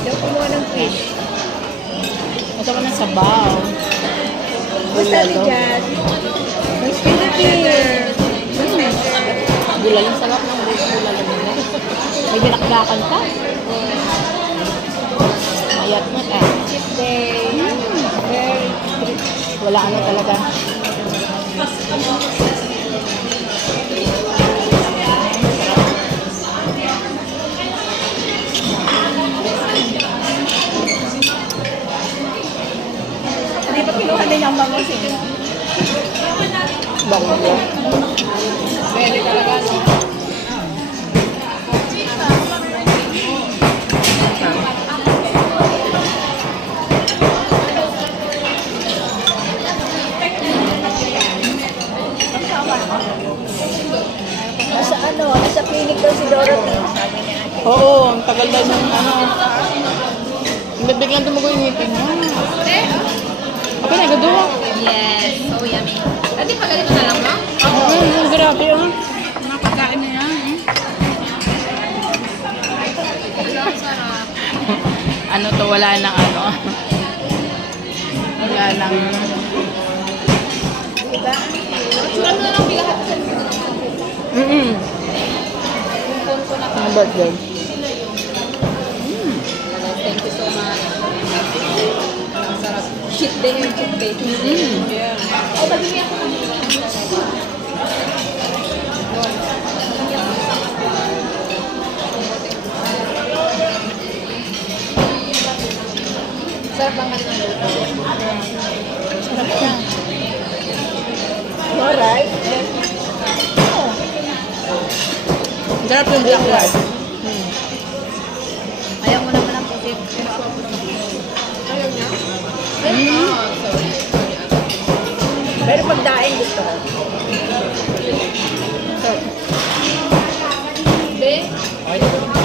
Daw kumuha ng fish. Ito ka ng sabaw. Basta di dyan. May spinach. Bulalang sarap ng bulalang nila. May dinakdakan pa. Mayat mo Cheap day. Very cheap. Wala ano talaga. Hindi pa kinuha din ang mga sino. Bango mo. Very talaga, no? Nasa ano, nasa clinic daw si Dorothy. Sabi niya. Oo, ang tagal na nung ano. Biglang tumugo yung ngipin mo. Okay na, gagawa. Yes, so yummy. Dati pa ganito na lang, no? Ang grabe ah. Mga pagkain na yan, eh. Ang sarap. Ano to, wala nang ano. Wala nang... Diba? Sura mo na lang bilahat. Ang birthday. Thank you so much. Ang sarap. Cheat day yung cheat day. Yeah. Oh, bagay ako. Sarap lang natin ang luto. Sarap siya. Alright. Sarap yung black rice. Ayaw mo naman ang pusit. Ayaw niya? Sorry. Pero pagdaing gusto ko. Be?